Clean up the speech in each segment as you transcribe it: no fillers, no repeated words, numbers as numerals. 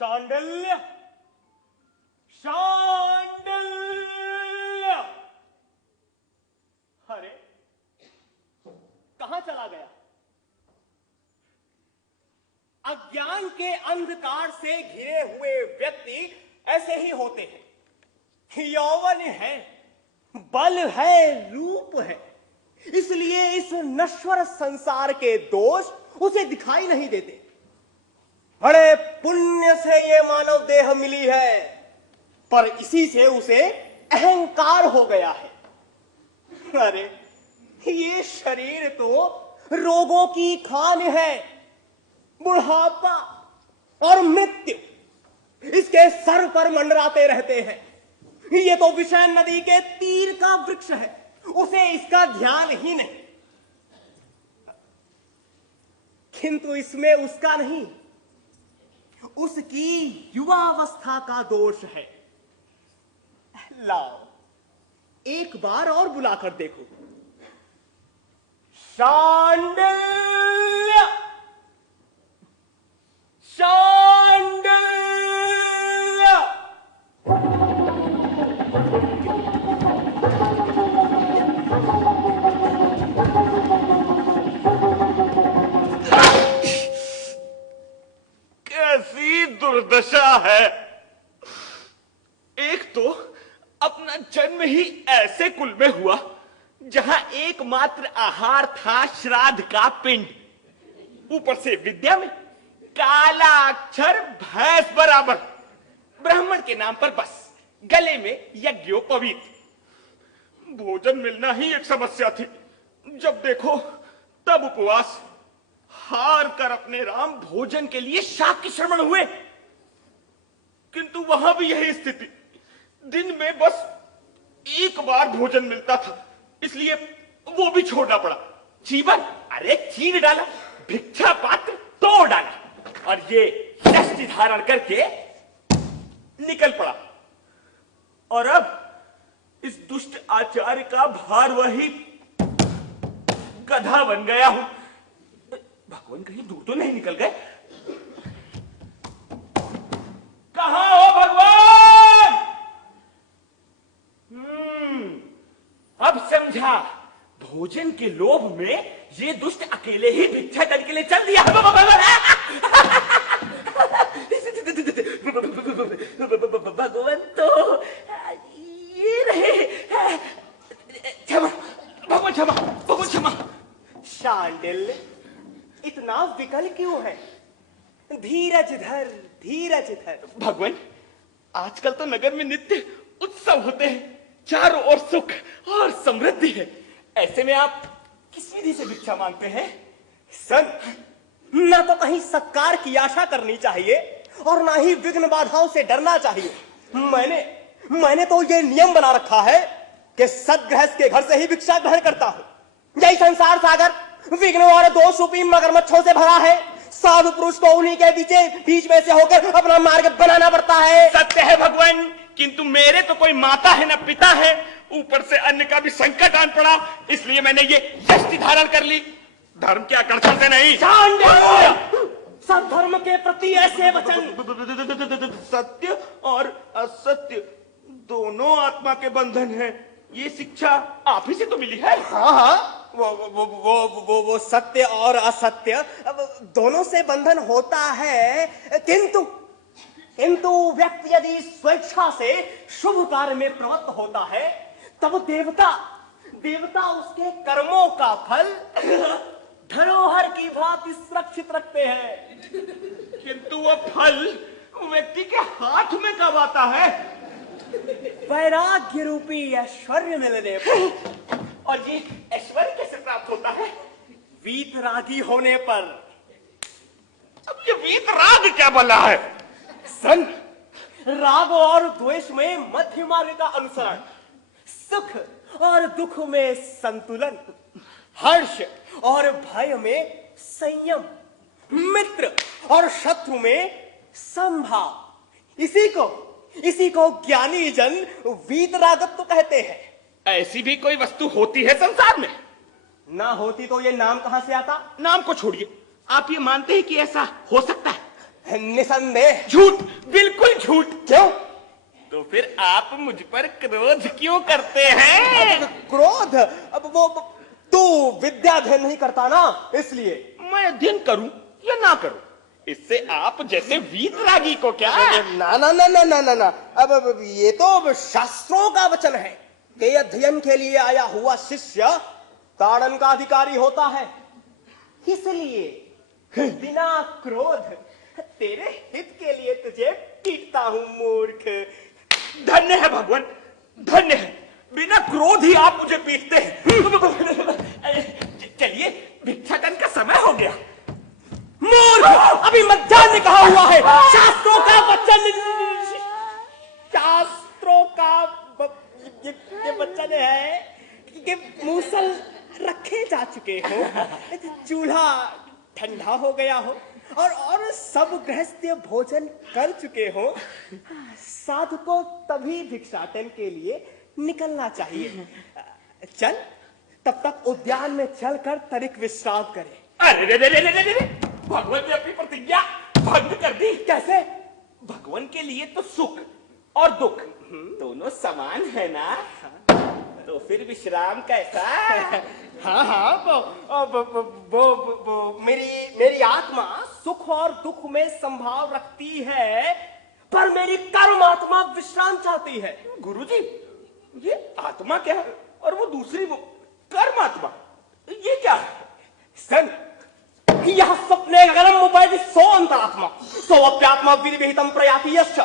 शांडिल्य, शांडिल्य। अरे कहां चला गया? अज्ञान के अंधकार से घिरे हुए व्यक्ति ऐसे ही होते हैं। यौवन है, बल है, रूप है, इसलिए इस नश्वर संसार के दोष उसे दिखाई नहीं देते। बड़े पुण्य से ये मानव देह मिली है, पर इसी से उसे अहंकार हो गया है। अरे ये शरीर तो रोगों की खान है। बुढ़ापा और मृत्यु इसके सर पर मंडराते रहते हैं। ये तो विषय नदी के तीर का वृक्ष है, उसे इसका ध्यान ही नहीं। किंतु इसमें उसका नहीं, उसकी युवावस्था का दोष है। लाओ एक बार और बुलाकर देखो। शांडिल्य, शांडिल्य। कैसी दुर्दशा है। एक तो अपना जन्म ही ऐसे कुल में हुआ जहां एकमात्र आहार था श्राद्ध का पिंड, ऊपर से विद्या में काला अक्षर भैंस बराबर, ब्राह्मण के नाम पर बस गले में यज्ञोपवीत। भोजन मिलना ही एक समस्या थी। जब देखो तब उपवास। हार कर अपने राम भोजन के लिए शाक्य श्रमण हुए, किंतु वहां भी यही स्थिति। दिन में बस एक बार भोजन मिलता था, इसलिए वो भी छोड़ना पड़ा। जीवन अरे चीर डाला, भिक्षा पात्र तोड़ डाला और ये यष्टि धारण करके निकल पड़ा। और अब इस दुष्ट आचार्य का भार वही गधा बन गया हूं। भगवान कहीं दूर तो नहीं निकल गए? कहां हो भगवान? अब समझा, भोजन के लोभ में ये दुष्ट अकेले ही भिक्षा करने के लिए चल दिया। भगवान तो ये रहे। क्षमा क्षमा, बहुत क्षमा। शांडिल, इतना विकल क्यों है? धीरज धर, धीरज धर। भगवान, आजकल तो नगर में नित्य उत्सव होते हैं, चारों ओर सुख और समृद्धि है। ऐसे में आप किस विधि से भिक्षा मांगते हैं? सन, ना तो कहीं सत्कार की आशा करनी चाहिए और ना ही विघ्न बाधाओं से डरना चाहिए। मैंने तो ये नियम बना रखा है कि सद्गृहस्थ के घर से ही भिक्षा ग्रहण करता हूं। यही संसार सागर विघ्न और दोष रूपी मगरमच्छों से भरा है। साधु पुरुष को उन्हीं के बीच में से होकर अपना मार्ग बनाना पड़ता है। सत्य है भगवान, किंतु मेरे तो कोई माता है न पिता है, ऊपर से अन्य का भी संकट आन पड़ा, इसलिए मैंने ये यष्टि धारण कर ली। धर्म के आकर्षण से नहीं। सद्धर्म के प्रति ऐसे वचन। सत्य और असत्य दोनों आत्मा के बंधन है, ये शिक्षा आप ही से तो मिली है। हाँ, वो सत्य और असत्य दोनों से बंधन होता है, किंतु व्यक्ति यदि स्वेच्छा से शुभ कार्य में प्रवृत्त होता है तब देवता उसके कर्मों का फल धरोहर की भांति सुरक्षित रखते हैं। किंतु वो फल व्यक्ति के हाथ में कब आता है? वैराग्य रूपी ऐश्वर्य मिलने पर। और ये ऐश्वर्य कैसे प्राप्त होता है? वीतरागी होने पर। अब ये वीतराग क्या बला है? सन, राग और द्वेष में मध्य मार्ग का अनुसरण, सुख और दुख में संतुलन, हर्ष और भय में संयम, मित्र और शत्रु में समभाव, इसी को ज्ञानी जन वीतरागत्व कहते हैं। ऐसी भी कोई वस्तु होती है संसार में? ना होती तो ये नाम कहां से आता? नाम को छोड़िए, आप ये मानते हैं कि ऐसा हो सकता है? निसंदेह। झूठ, बिल्कुल झूठ। क्यों? तो फिर आप मुझ पर क्रोध क्यों करते हैं? क्रोध? अब वो तू विद्या अध्ययन नहीं करता ना, इसलिए। मैं अध्ययन करूं या ना करूं, इससे आप जैसे वीतरागी को क्या? ना ना ना ना ना ना ना, अब ये तो शास्त्रों का वचन है कि अध्ययन के लिए आया हुआ शिष्य ताड़न का अधिकारी होता है। इसलिए बिना क्रोध तेरे हित के लिए तुझे पीटता हूं, मूर्ख। धन्य है भगवान, धन्य है, बिना क्रोध ही आप मुझे पीटते हैं। चलिए, भिक्षाटन का समय हो गया। मूर्ख, अभी मध्याह्न कहा हुआ है। शास्त्रों का वचन, शास्त्रों का ये वचन है कि मूसल रखे जा चुके हो, चूल्हा ठंडा हो गया हो और सब गृहस्थ्य भोजन कर चुके हो, साधु को तभी भिक्षाटन के लिए निकलना चाहिए। चल, तब तक उद्यान में चलकर तनिक विश्राम करें। अरे रे रे रे रे रे, भगवान ने अपनी प्रतिज्ञा भंग कर दी। कैसे? भगवान के लिए तो सुख और दुख दोनों समान है ना, तो फिर विश्राम कैसा? हाँ, वो मेरी आत्मा सुख और दुख में संभाव रखती है, पर मेरी कर्म आत्मा विश्राम चाहती है। गुरुजी, ये आत्मा क्या है और वो दूसरी वो कर्म आत्मा, ये क्या है? सन, यह स्वप्ने गरम उपैति सो अंतरात्मा सो अप्यात्मा विनिविहितं प्रयाति यश्च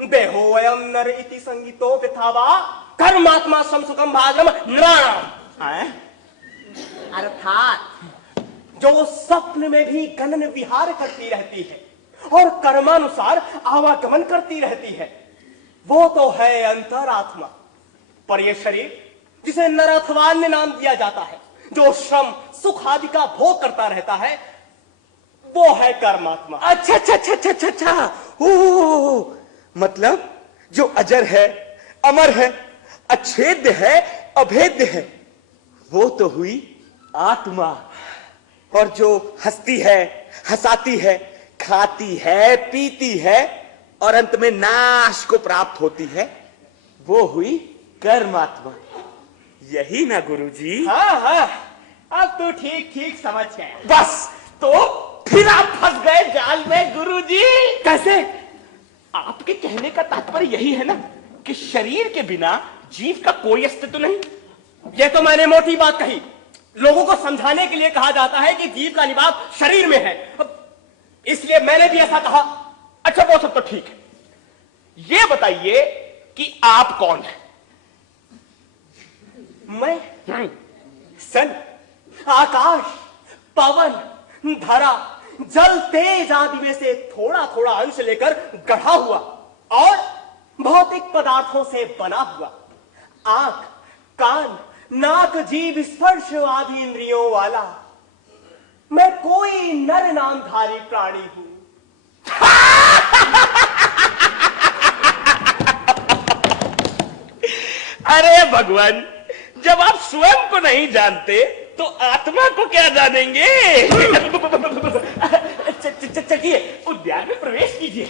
देहो वयम नर इति संगीतो विथावा कर्मात्मा समसुखम भाजम नृणाम्। अर्थात जो स्वप्न में भी गगन विहार करती रहती है और कर्मानुसार आवागमन करती रहती है, वो तो है अंतरात्मा। पर यह शरीर जिसे नर अथवा अन्य नाम दिया जाता है, जो श्रम सुख आदि का भोग करता रहता है, वो है कर्मात्मा। अच्छा अच्छा अच्छा अच्छा अच्छा, ओ मतलब जो अजर है, अमर है, अच्छेद्य है, अभेद्य है, वो तो हुई आत्मा। और जो हंसती है, हंसाती है, खाती है, पीती है और अंत में नाश को प्राप्त होती है, वो हुई कर्मात्मा। यही ना गुरुजी? हाँ, अब तो ठीक ठीक समझ गए। बस, तो फिर आप फंस गए जाल में गुरुजी। कैसे? आपके कहने का तात्पर्य यही है ना कि शरीर के बिना जीव का कोई अस्तित्व नहीं। ये तो मैंने मोटी बात कही, लोगों को समझाने के लिए कहा जाता है कि जीव का निवास शरीर में है, इसलिए मैंने भी ऐसा कहा। अच्छा वो सब तो ठीक है, ये बताइए कि आप कौन है? मैं सन, आकाश, पवन, धरा, जल, तेज आदि में से थोड़ा थोड़ा अंश लेकर गढ़ा हुआ और भौतिक पदार्थों से बना हुआ, आंख, कान, नाक, जीभ, स्पर्श आदि इंद्रियों वाला मैं कोई नर नामधारी प्राणी हूं। अरे भगवान, जब आप स्वयं को नहीं जानते तो आत्मा को क्या जानेंगे? चलिए उद्यान में प्रवेश कीजिए।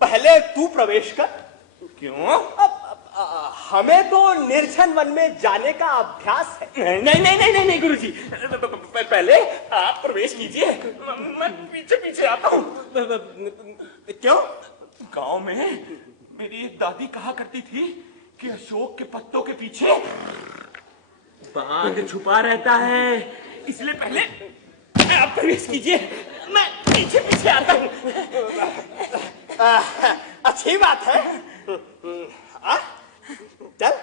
पहले तू प्रवेश कर। क्यों? हमें तो निर्जन वन में जाने का अभ्यास है। नहीं गुरुजी, पहले आप प्रवेश कीजिए, मैं पीछे पीछे आता हूं। क्यों? गांव में मेरी एक दादी कहा करती थी कि अशोक के पत्तों के पीछे बाघ छुपा रहता है, इसलिए पहले आप प्रवेश कीजिए, मैं पीछे पीछे आता हूं। अच्छी बात है। चल।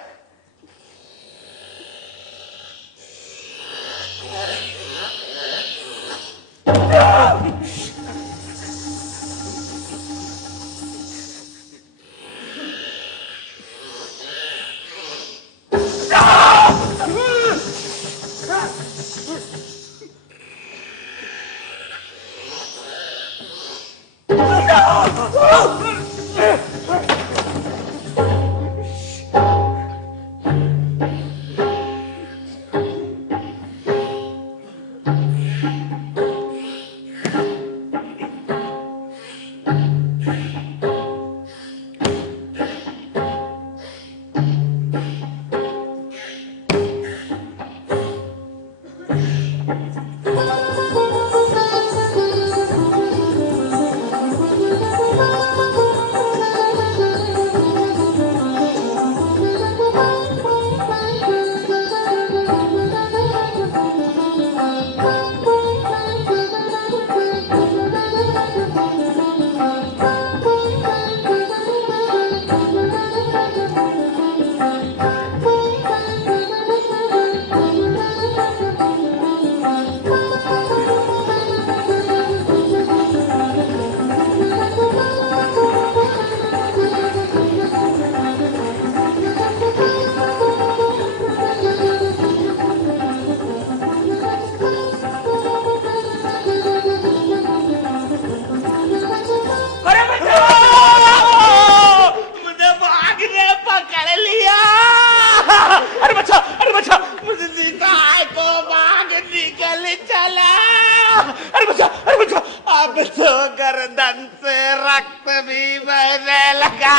गर्दन से रक्त भी बहने लगा।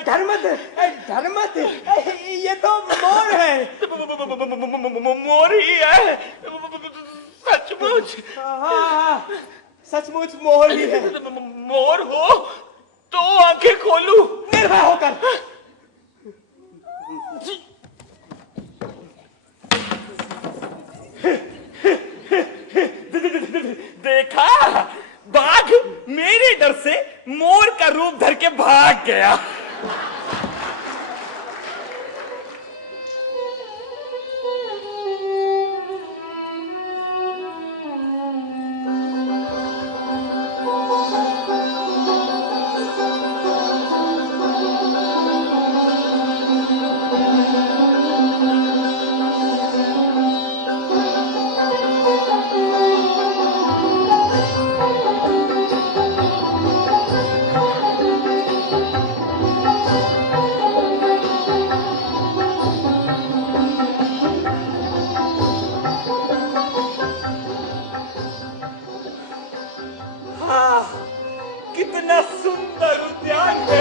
धर्मत, ये तो मोर है। मोर ही है, सचमुच। हाँ, सचमुच मोर ही है। मोर हो तो आंखें खोलूं? निर्भय होकर। देखा, बाघ मेरे डर से मोर का रूप धर के भाग गया। कितना सुंदर उद्यान है।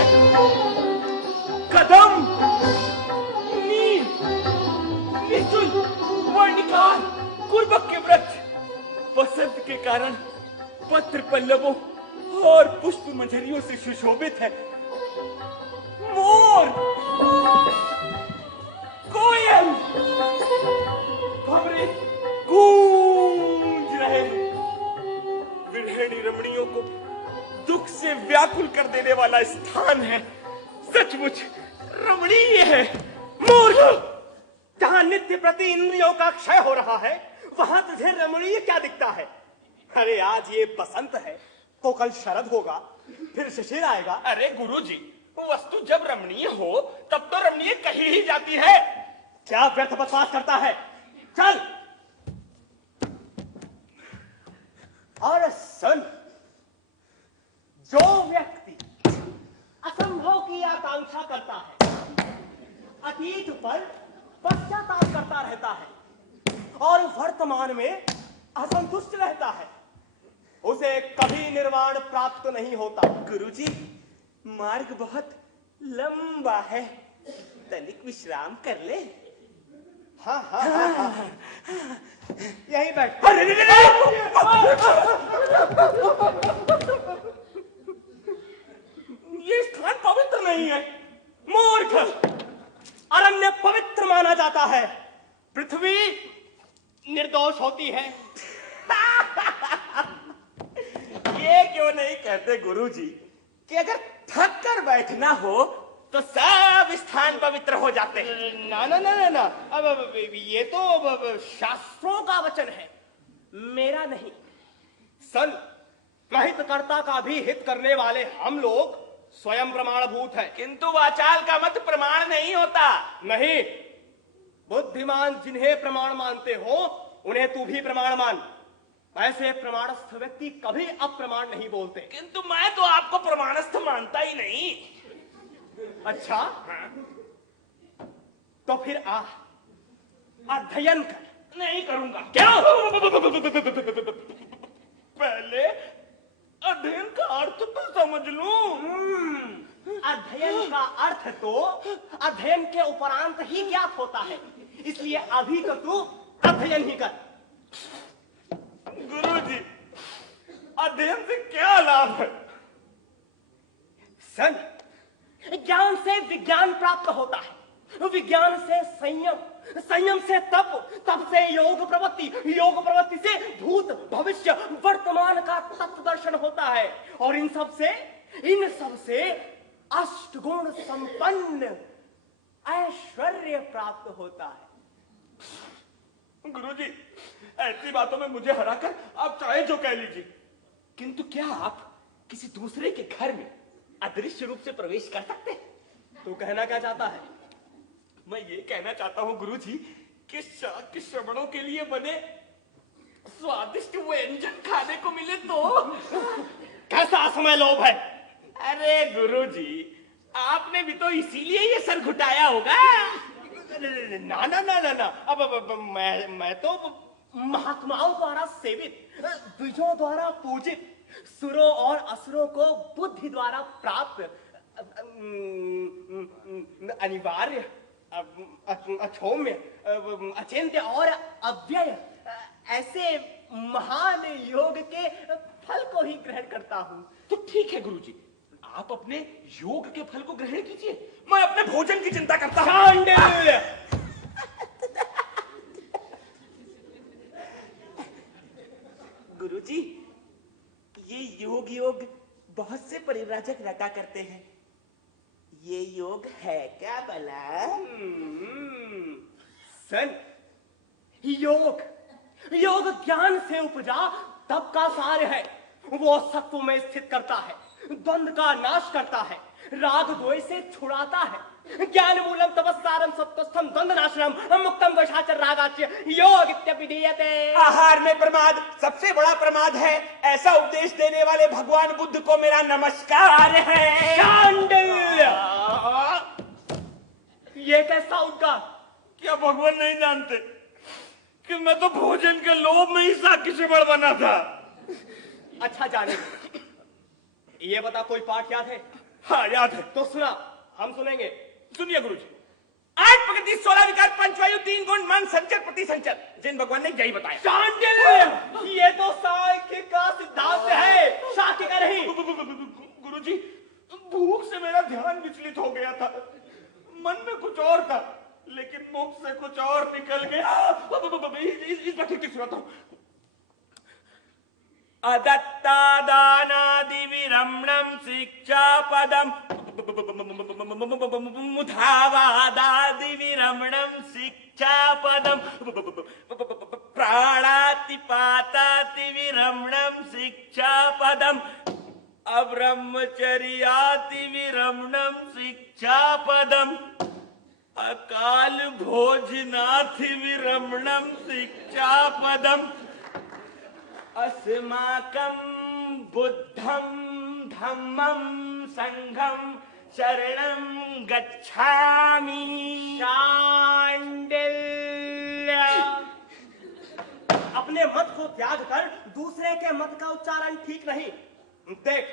कदम, नीम, निचुल, वर्णिकार, कुर्बक के वृक्ष बसंत के कारण पत्र पल्लवों और पुष्प मंजरियों से सुशोभित है। मोर का स्थान है सचमुच रमणीय है। मूर्ख! जहां नित्य प्रति इंद्रियों का क्षय हो रहा है वहां तुझे रमणीय क्या दिखता है? अरे आज ये बसंत है तो कल शरद होगा, फिर शिशिर आएगा। अरे गुरुजी, वस्तु जब रमणीय हो तब तो रमणीय कही ही जाती है। क्या व्यर्थ बकवास करता है? चल। और सुन, जो व्यक्ति असंभव की आकांक्षा करता है, अतीत पर पश्चाताप करता रहता है और वर्तमान में असंतुष्ट रहता है, उसे कभी निर्वाण प्राप्त नहीं होता। गुरुजी, मार्ग बहुत लंबा है, तनिक विश्राम कर ले। हाँ हाँ हाँ, हाँ। यहीं बैठ। ये स्थान पवित्र नहीं है। मूर्ख! अरण्य पवित्र माना जाता है, पृथ्वी निर्दोष होती है। ये क्यों नहीं कहते गुरुजी कि अगर थक कर बैठना हो तो सब स्थान पवित्र हो जाते हैं? ना ना ना ना ना, अब ये तो अब शास्त्रों का वचन है, मेरा नहीं। सन प्रहितकर्ता का भी हित करने वाले हम लोग स्वयं प्रमाणभूत है। किंतु वाचाल का मत प्रमाण नहीं होता। नहीं, बुद्धिमान जिन्हें प्रमाण मानते हो उन्हें तू भी प्रमाण मान। ऐसे प्रमाणस्थ व्यक्ति कभी अप्रमाण नहीं बोलते। किंतु मैं तो आपको प्रमाणस्थ मानता ही नहीं। अच्छा, तो फिर अध्ययन कर। नहीं करूंगा। क्यों? पहले अध्ययन का अर्थ तो समझ लूं। अध्ययन का अर्थ तो अध्ययन के उपरांत ही ज्ञात होता है, इसलिए अभी तो तू अध्ययन ही कर। गुरुजी, अध्ययन से क्या लाभ है? सन, ज्ञान से विज्ञान प्राप्त होता है, विज्ञान से संयम, संयम से तप, तप से योग प्रवृत्ति, योग प्रवृत्ति से भूत भविष्य वर्तमान का तत्व दर्शन होता है, और इन सब से अष्टगुण संपन्न ऐश्वर्य प्राप्त होता है। गुरुजी, ऐसी बातों में मुझे हराकर आप चाहे जो कह लीजिए, किंतु क्या आप किसी दूसरे के घर में अदृश्य रूप से प्रवेश कर सकते हैं? तू कहना क्या चाहता है? मैं ये कहना चाहता हूँ गुरुजी कि शाक्य श्रवणों के लिए बने स्वादिष्ट व्यंजन खाने को मिले तो। कैसा असमय लोभ है? अरे गुरुजी, आपने भी तो इसीलिए ये सर घुटाया होगा। ना ना ना ना ना, अब मैं तो महात्माओं द्वारा सेवित, द्विजों द्वारा पूजित, सुरों और असुरों को बुद्धि द्वारा प्राप्त, अनिवार्य, अक्षौम्य, अचिंत्य और अव्यय ऐसे महान योग के फल को ही ग्रहण करता हूं। तो ठीक है गुरुजी, आप अपने योग के फल को ग्रहण कीजिए, मैं अपने भोजन की चिंता करता हूं। गुरुजी, ये योग बहुत से परिव्राजक रटा करते हैं, ये योग है क्या भला? सन, योग ज्ञान से उपजा तप का सार है। वो सत्व में स्थित करता है, द्वंद का नाश करता है, राग द्वेष से छुड़ाता है। ज्ञान मूलम तपस्सारम सत्वस्थम द्वंद नाशनम मुक्तम वशाचर रागाच्य योग इत्यभिधीयते। आहार में प्रमाद सबसे बड़ा प्रमाद है, ऐसा उपदेश देने वाले भगवान बुद्ध को मेरा नमस्कार है। शांडिल्य! ये कैसा उनका? क्या भगवान नहीं जानते कि मैं तो भोजन के लोभ में ही शाक्य श्रवण बना था? अच्छा जाने, ये बता कोई पाठ याद है? हाँ याद है। तो सुना, हम सुनेंगे। सुनिए गुरुजी। 8 प्रकृति 16 विकार 5 वायु 3 गुण मन संचर प्रति संचर, जिन भगवान ने यही बताया। शांडिल्य! ये तो सांख्य का सिद्धांत है, शाक्य का नहीं। गुरुजी, भूख से मेरा ध्यान विचलित हो गया था, मन में कुछ और था, लेकिन मुख से कुछ और निकल गया। इस बार ठीक सुनाता हूँ। अदत्तादानादिविरमणं शिक्षापदम् मुधावादादिविरमणं शिक्षापदम् प्राणातिपातातिविरमणं शिक्षापदम् अब्रह्मचर्यातिविरमणं शिक्षापदम् अकाल भोजनातिविरमणं शिक्षापदम् अस्माकं बुद्धं धम्मं संघं शरणं गच्छामि। शांडिल्य। अपने मत को त्याग कर दूसरे के मत का उच्चारण ठीक नहीं। देख,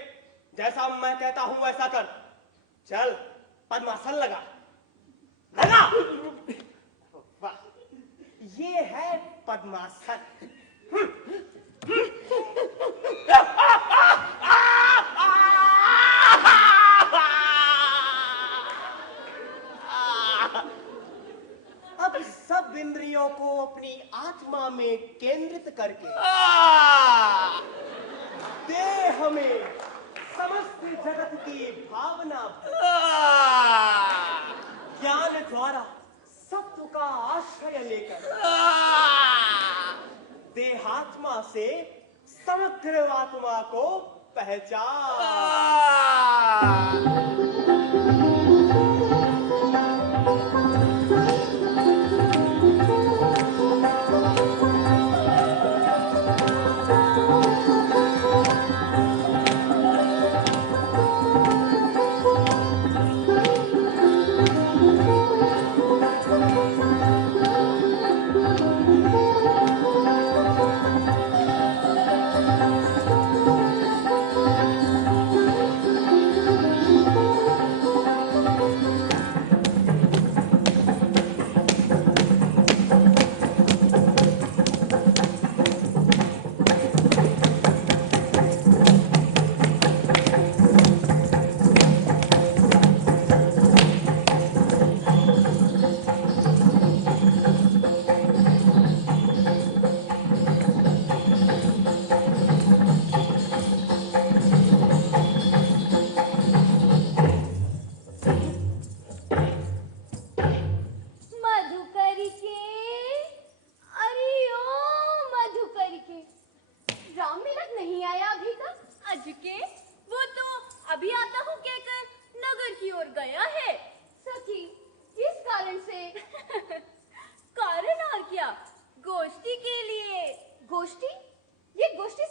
जैसा मैं कहता हूं वैसा कर। चल, पद्मासन लगा। लगा। वाह, ये है पद्मासन। अब सब इंद्रियों को अपनी आत्मा में केंद्रित करके देह में समस्त जगत की भावना ज्ञान द्वारा सत्व का आश्रय लेकर देहात्मा से समग्र आत्मा को पहचान।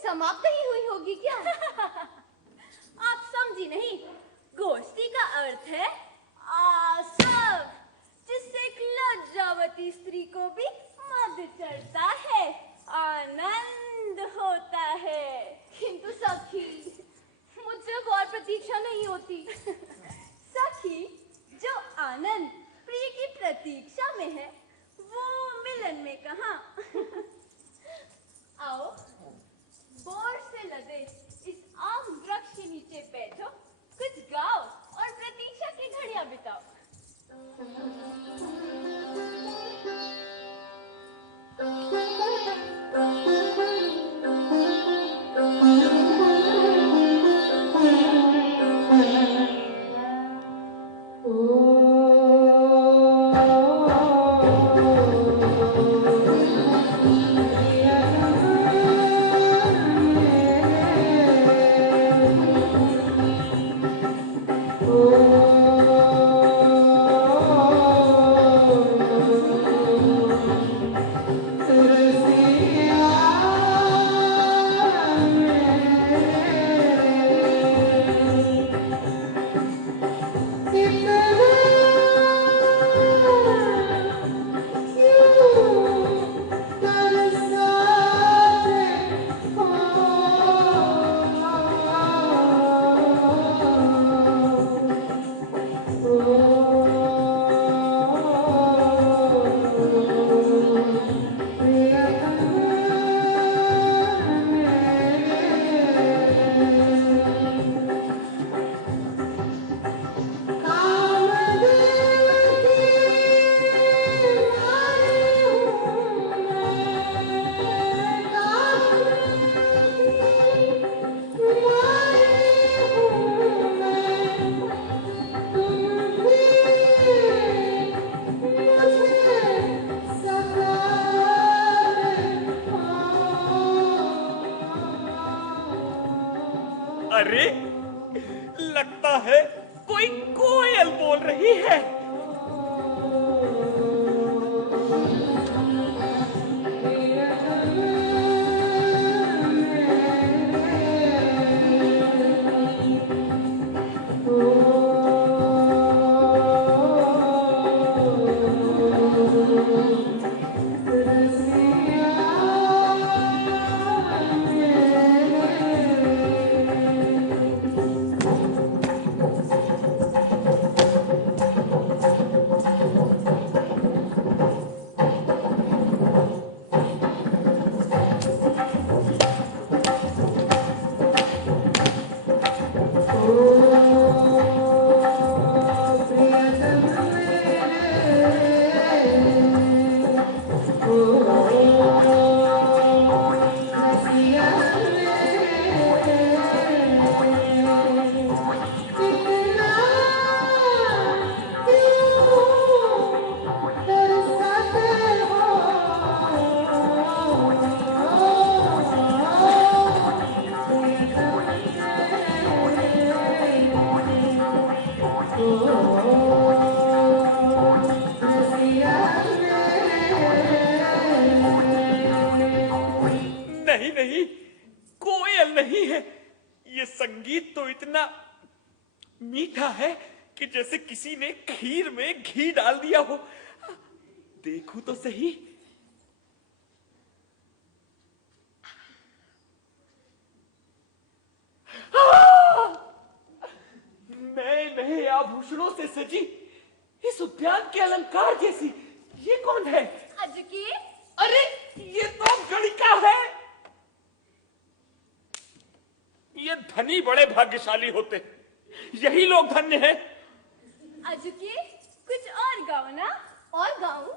समाप्त ही हुई होगी क्या? आप समझी नहीं। गोष्ठी का अर्थ है आसव, जिससे एक लज्जावती स्त्री को भी मद चढ़ता है, आनंद होता है। किंतु सखी, मुझसे और प्रतीक्षा नहीं होती। सखी, जो आनंद प्रिय की प्रतीक्षा में है, वो मिलन में कहाँ? आओ, बोर से लदे इस आम वृक्ष के नीचे बैठो, कुछ गाओ और प्रतीक्षा की घड़ियां बिताओ। संगीत तो इतना मीठा है कि जैसे किसी ने खीर में घी डाल दिया हो। देखूं तो सही। नए नए आभूषणों से सजी इस उद्यान के अलंकार जैसी ये कौन है? अजकी, अरे ये तो गणिका है। ये धनी बड़े भाग्यशाली होते, यही लोग धन्य हैं। अजकी, कुछ और गाओ ना। और गाऊं?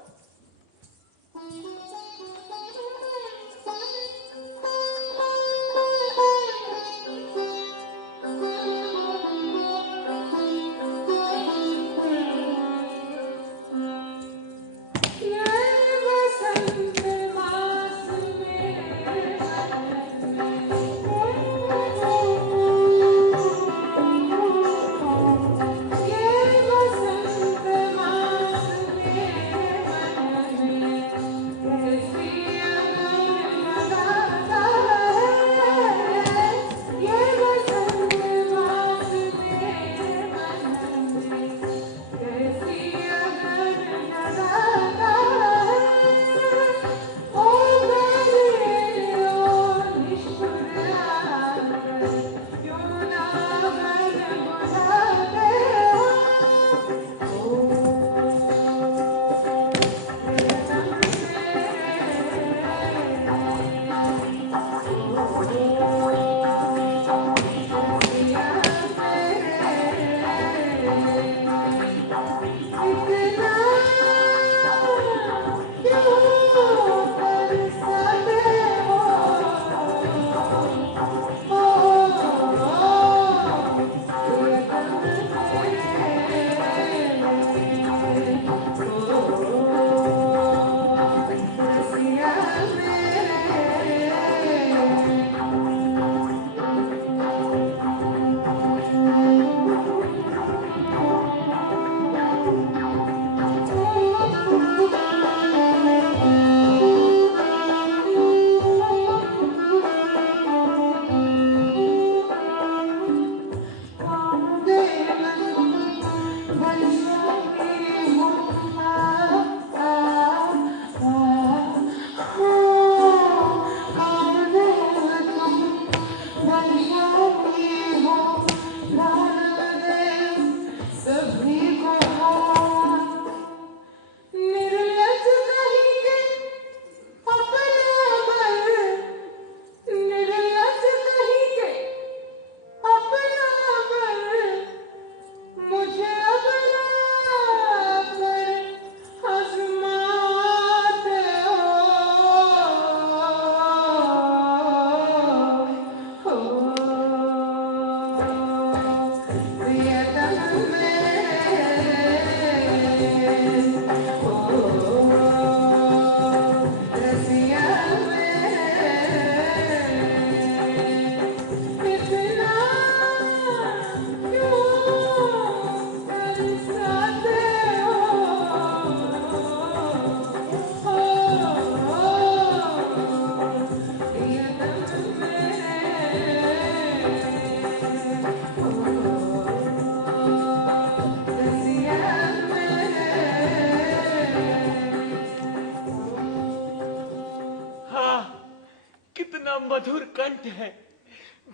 मधुर कंठ है,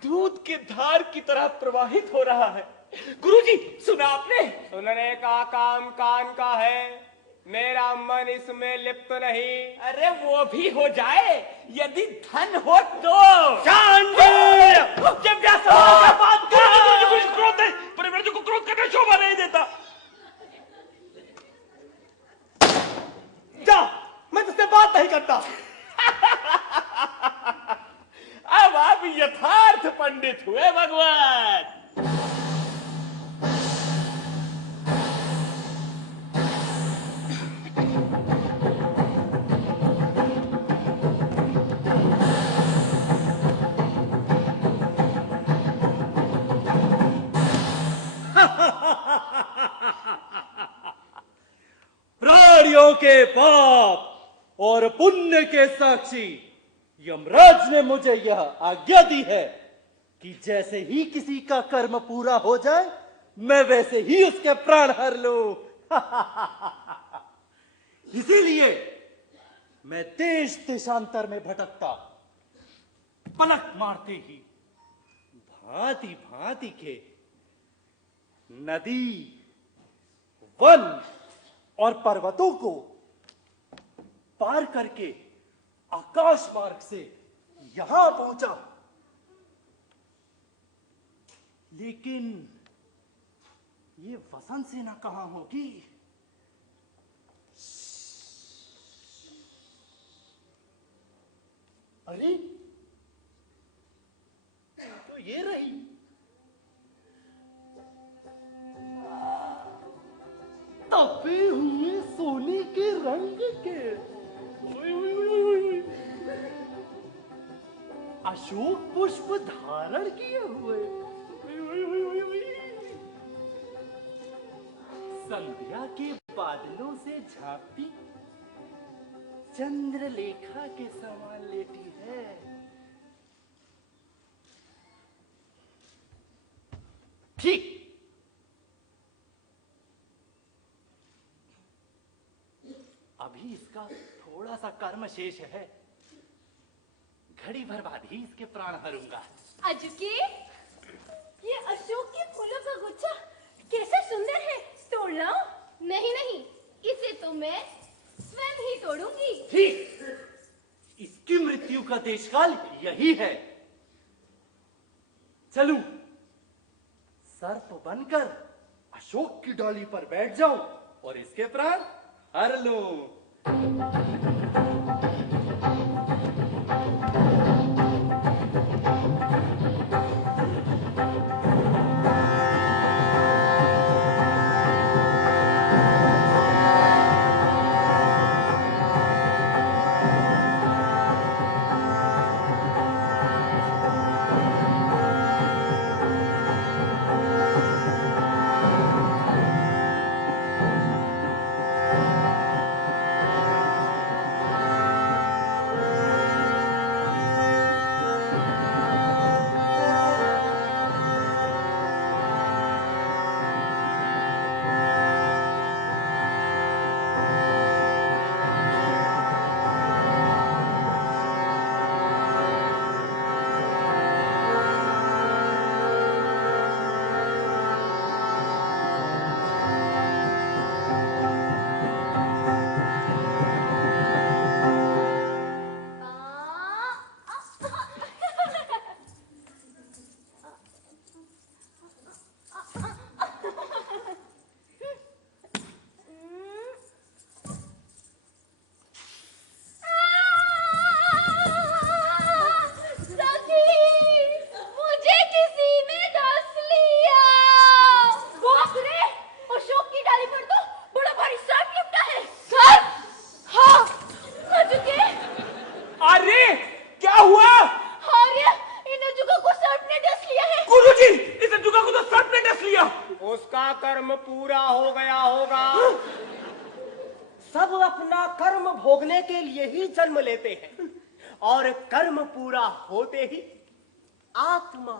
दूध के धार की तरह प्रवाहित हो रहा है। गुरुजी सुना आपने? सुनने का काम कान का है, मेरा मन इसमें लिप्त नहीं। अरे वो भी हो जाए यदि धन हो तो। जब बात क्रोध है, परिवर्तन को क्रोध करना शोभा नहीं देता। जा, मैं तुझसे बात नहीं करता। अब आप यथार्थ पंडित हुए भगवान। प्राणियों के पाप और पुण्य के साक्षी यमराज ने मुझे यह आज्ञा दी है कि जैसे ही किसी का कर्म पूरा हो जाए मैं वैसे ही उसके प्राण हर लूं। इसीलिए मैं देश देशांतर में भटकता, पलक मारते ही भांति भांति के नदी, वन और पर्वतों को पार करके आकाश मार्ग से यहां पहुंचा। लेकिन ये वसंत सेना कहां होगी? अरे तो ये रही। तपे हुए सोने के रंग के अशोक पुष्प धारण किए हुए संध्या के बादलों से झांकती चंद्रलेखा के समान लेटी है। ठीक अभी इसका थोड़ा सा कर्म शेष है, घड़ी भर बाद ही इसके प्राण हरूंगा। अजुके, ये अशोक के फूलों का गुच्छा कैसा सुंदर है, तोड़ लाऊं? नहीं नहीं, इसे तो मैं स्वयं ही तोड़ूंगी। ठीक, इसकी मृत्यु का देशकाल यही है। चलूं, सर्प बनकर अशोक की डाली पर बैठ जाऊं और इसके प्राण हर लूं। कर्म पूरा हो गया होगा। सब अपना कर्म भोगने के लिए ही जन्म लेते हैं और कर्म पूरा होते ही आत्मा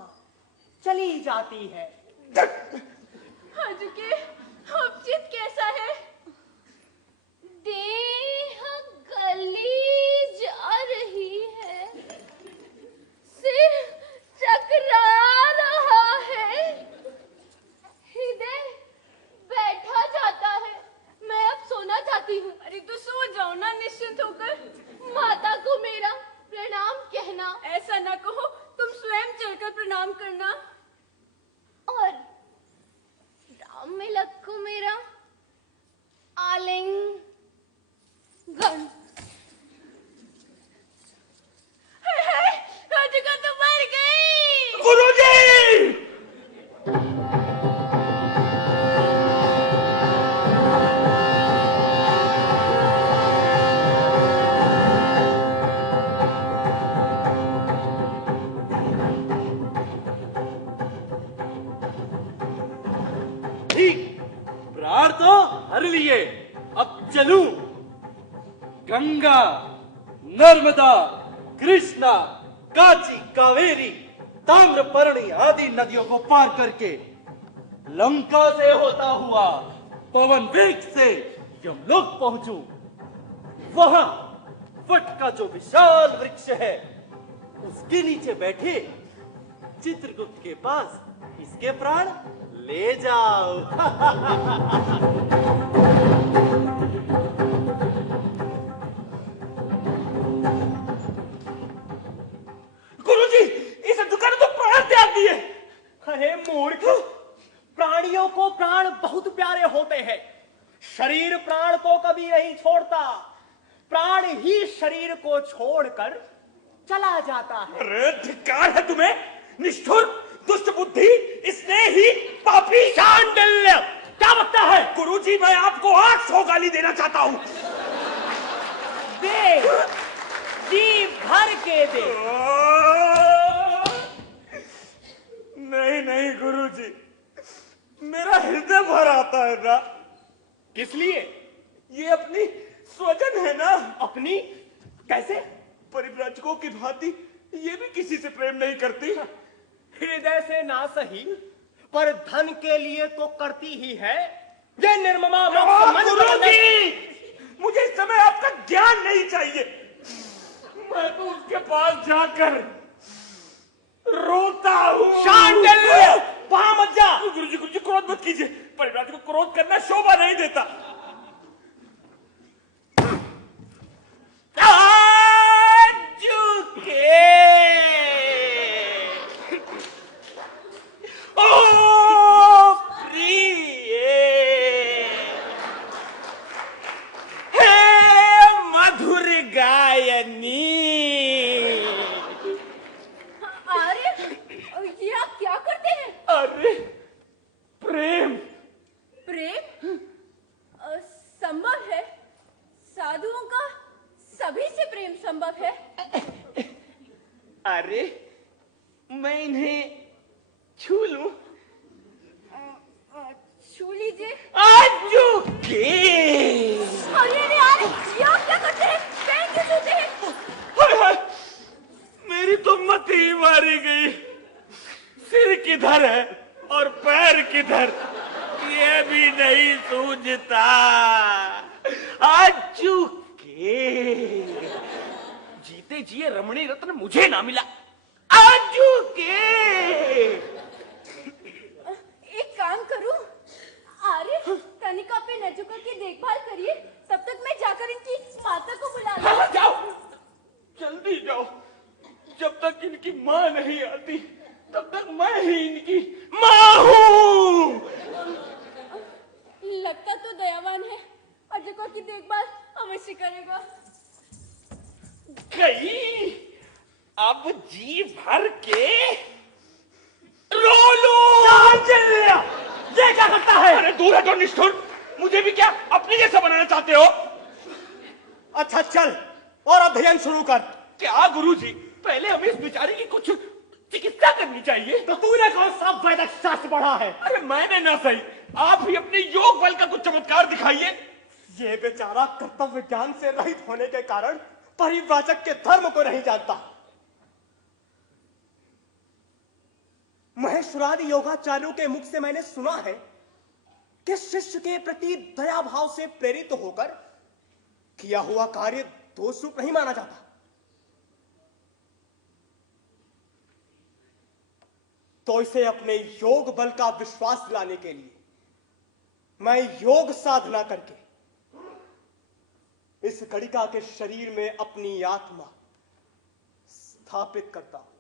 चली जाती है। हजुके, उपचित कैसा है? देह गली जा रही है, सिर चकरा रहा है, हृदय बैठा जाता है। मैं अब सोना चाहती हूँ। अरे तो सो जाओ ना निश्चिंत होकर। माता को मेरा प्रणाम कहना। ऐसा ना कहो, तुम स्वयं चलकर प्रणाम करना। और राम मिलक को मेरा आलिंगन। राधिका तो मर गई। गुरुजी! ठीक, प्राण तो हर लिए, अब चलूं। गंगा, नर्मदा, कृष्णा, काची, कावेरी ताम्रपर्णी आदि नदियों को पार करके लंका से होता हुआ पवन वेग से यमलोक पहुंचूं। वहां वट का जो विशाल वृक्ष है उसके नीचे बैठे चित्रगुप्त के पास इसके प्राण ले जाओ। गुरुजी, इस अंधकार ने तो प्राण त्याग दिए। अरे मूर्ख, प्राणियों को प्राण बहुत प्यारे होते हैं। शरीर प्राण को कभी नहीं छोड़ता, प्राण ही शरीर को छोड़कर चला जाता है। अरे धिक्कार है तुम्हें, निष्ठुर, दुष्ट बुद्धि, स्नेही, पापी। चांडल्य, क्या बकता है? गुरुजी, मैं आपको 800 गाली देना चाहता हूं। दे, जी भर के दे। नहीं नहीं गुरुजी, मेरा हृदय भर आता है ना। किस लिए? ये अपनी स्वजन है ना। अपनी? कैसे? परिव्राजकों की भांति ये भी किसी से प्रेम नहीं करती। हृदय से ना सही, पर धन के लिए तो करती ही है। ये निर्ममा गुरुजी, मुझे इस समय आपका ज्ञान नहीं चाहिए। मैं तो उसके पास जाकर रोता हूँ। शांडल्य, वहां मत जा। गुरुजी, गुरुजी, क्रोध मत कीजिए। परिव्राजक को क्रोध करना शोभा नहीं देता। अरे प्रेम। प्रेम संभव है, साधुओं का सभी से प्रेम संभव है। अरे मैं इन्हें छू लूं? छू लीजिए। आजुके। अरे यार, ये आप क्या करते हैं? पैर क्यों छूते हैं? हाय हाय, मेरी तो मत ही मारी गई। सिर किधर है और पैर किधर, ये भी नहीं सूझता। आजुके। जीते जिए रमणी रत्न मुझे ना मिला। आजुके। एक काम करूं? अरे कनिका पे नजुका की देखभाल करिए, तब तक मैं जाकर इनकी माता को बुला लूं। हाँ, जाओ, जल्दी जाओ। जब तक इनकी माँ नहीं आती तब तक मैं ही इनकी माँ हूँ। लगता तो दयावान है, अजका की देखभाल अवश्य करेगा। गई, अब जी भर के रो लो। ये क्या करता है? अरे दूर हटो निष्ठुर, मुझे भी क्या अपने जैसा बनाना चाहते हो? अच्छा चल, और अध्ययन शुरू कर। क्या गुरुजी, पहले हमें इस बेचारे की कुछ चिकित्सा करनी चाहिए। तो तूने कौन सा वैदिक शास्त्र पढ़ा है? अरे मैंने ना सही, आप भी अपने योग बल का कुछ चमत्कार दिखाइए। ये बेचारा कर्तव्य ज्ञान से रहित होने के कारण परिव्राजक के धर्म को नहीं जानता। महेश्वरादि योगाचार्यों के मुख से मैंने सुना है कि शिष्य के प्रति दया भाव से प्रेरित होकर किया हुआ कार्य दोष रूप नहीं माना जाता। तो इसे अपने योग बल का विश्वास दिलाने के लिए मैं योग साधना करके इस गणिका के शरीर में अपनी आत्मा स्थापित करता हूं।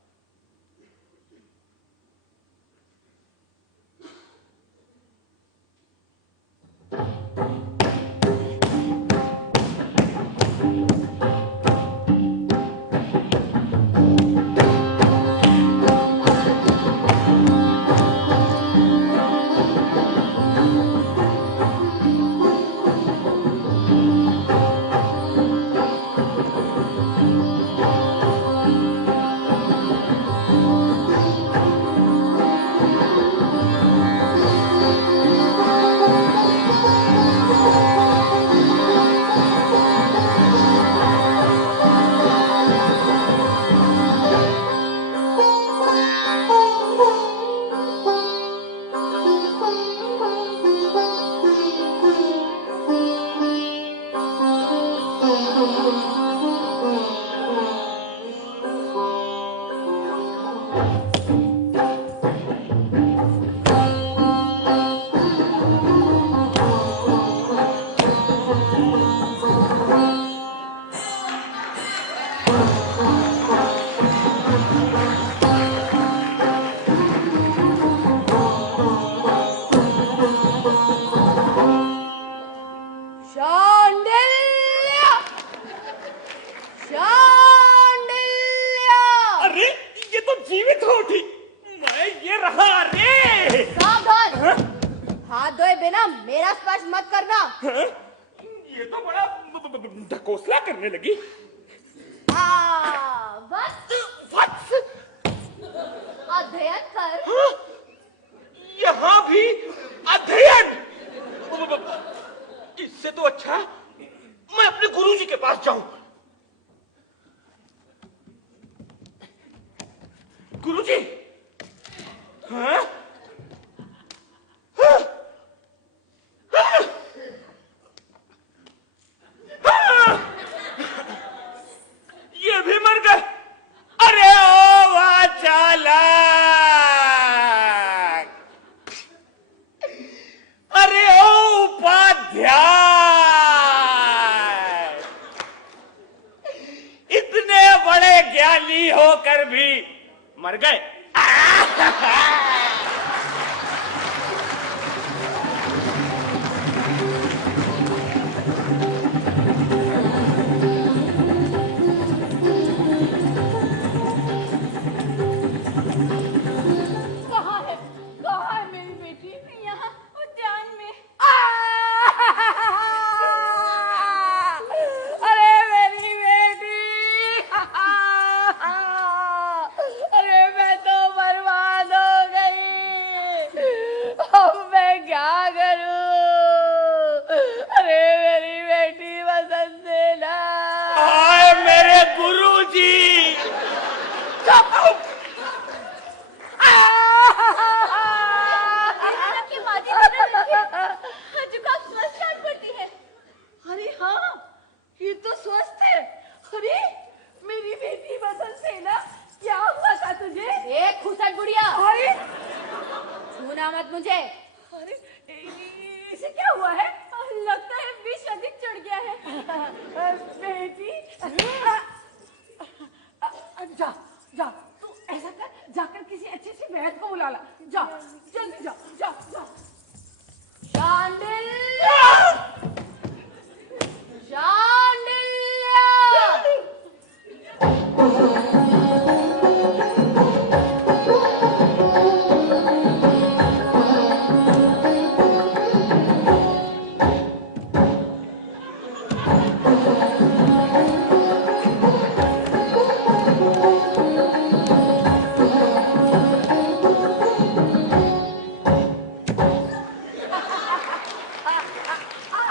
जीवित हो उठी। मैं ये रहा रे। सावधान, हाथ धोए बिना मेरा स्पर्श मत करना। ये तो बड़ा ढकोसला करने लगी। वत्स अध्ययन कर। यहाँ भी अध्ययन। इससे तो अच्छा मैं अपने गुरुजी के पास जाऊं। गुरुजी, हाँ? हाँ? हाँ? हाँ? ये भी मर गए। अरे ओ वाचाला, अरे ओ उपाध्याय, इतने बड़े ज्ञानी होकर भी मर गए। कहाँ है मेरी बेटी? यहाँ उद्यान में। अरे मेरी बेटी, अरे मैं तो बर्बाद हो गई। अब मैं क्या करूं? अरे मेरी बेटी वसंत सेना। आए मेरे गुरुजी। अरे हाँ, ये तो स्वस्थ है। अरे मेरी बेटी वसंत सेना, क्या हुआ था तुझे? एक खुसट गुड़िया। अरे छूना मत मुझे। अरे इसे क्या हुआ है? लगता है विष अधिक चढ़ गया है। बेटी जा जा, तू ऐसा कर, जाकर किसी अच्छे से वैद्य को बुला ला। जा जल्दी जा जा जा। शांडिल्य, शांडिल्य।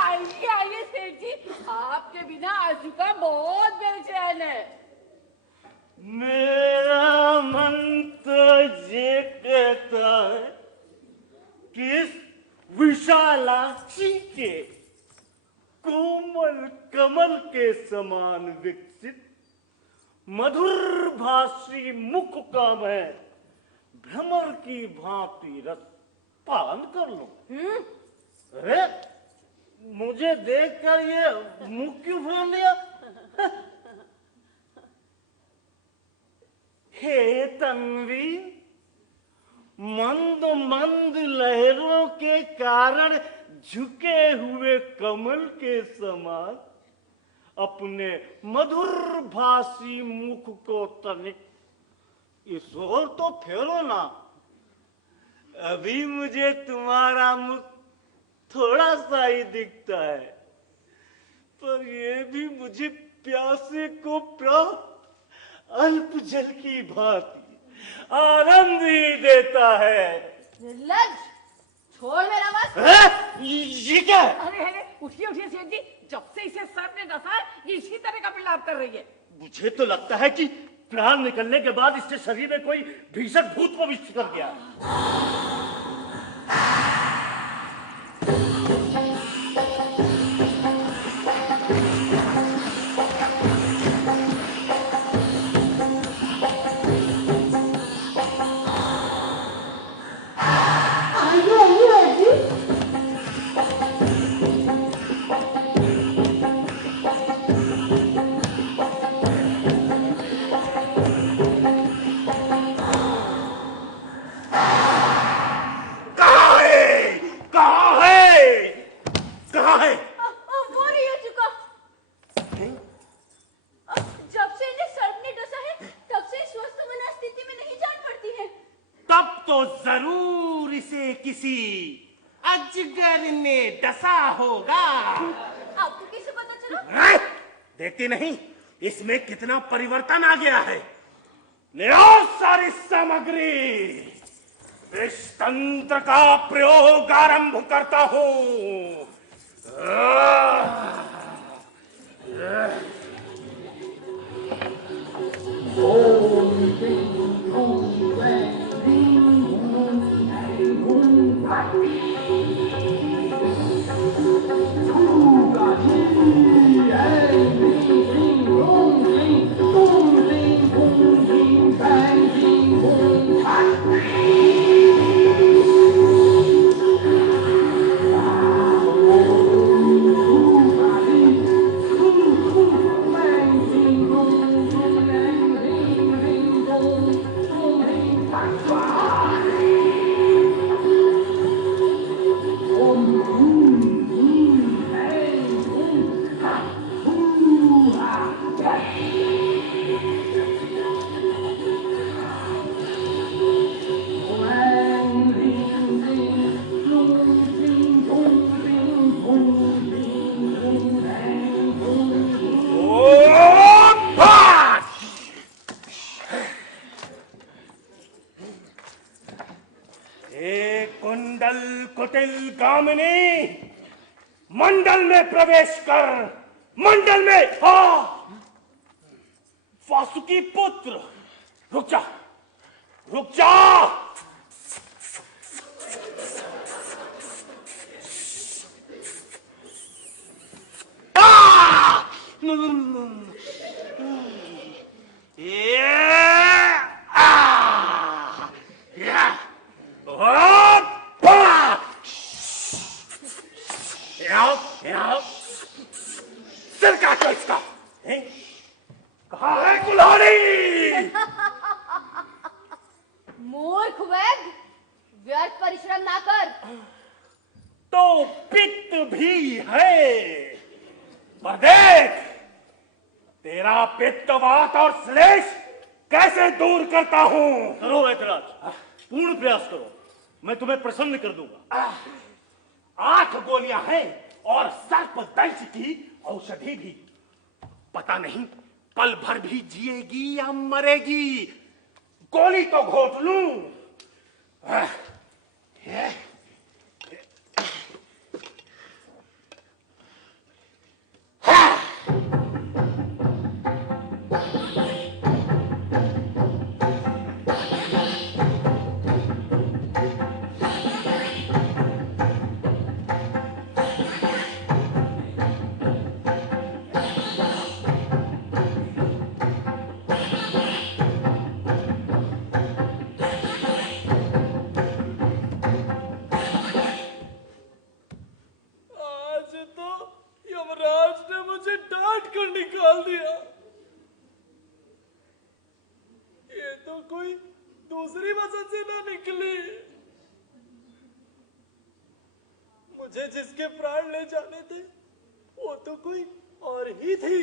आइए आइए सेठ जी, आपके बिना आशुका बहुत बेचैन है। मेरा मन तो ये कहता है कि इस विशालाक्षी के कोमल कमल के समान विकसित मधुर भाषी मुख का मैं भ्रमर की भांति रस पान कर लूं। अरे मुझे देखकर ये मुख क्यों फोड़ लिया? हे तन्वी, मंद मंद लहरों के कारण झुके हुए कमल के समान अपने मधुर भाषी मुख को तनिक इस ओर तो फेरो ना। अभी मुझे तुम्हारा मुख थोड़ा सा ही दिखता है, पर ये भी मुझे प्यासे को अल्प जल की भांति आनंद ही देता है। निर्लज्ज, छोड़ मेरा मत। ये क्या है? अरे उठिए उठिए सेठ जी, जब से इसे सर्प ने डसा है ये इसी तरह का विलाप कर रही है। मुझे तो लगता है कि प्राण निकलने के बाद इसके शरीर में कोई भीषण भूत प्रविष्ट कर गया। जब से इन्हें सर्प ने डसा है तब से स्वस्थ मना स्थिति में नहीं जा किसी अजगर ने डसा होगा। आपको कैसे पता चला? हैं? देखती नहीं इसमें कितना परिवर्तन आ गया है। ले आओ सारी सामग्री, इस तंत्र का प्रयोग आरंभ करता हूं। कुंडल कुटिल कामिनी, मंडल में प्रवेश कर, मंडल में आ। वासुकी पुत्र, रुक जा, रुक जा। सिर काटो इसका। कहाँ है कुल्हाड़ी? मूर्ख वैद, व्यर्थ परिश्रम ना कर। तो पित्त भी है, पर देख तेरा पित्तवात और श्लेष कैसे दूर करता हूं। करो ऐतराज, पूर्ण प्रयास करो, मैं तुम्हें प्रसन्न कर दूंगा। 8 गोलियां हैं और सर्प दंश की औषधि भी। पता नहीं पल भर भी जिएगी या मरेगी। गोली तो घोट लूं। यमराज ने मुझे डांट कर निकाल दिया। ये तो कोई दूसरी वजह से ना निकली। मुझे जिसके प्राण ले जाने थे वो तो कोई और ही थी।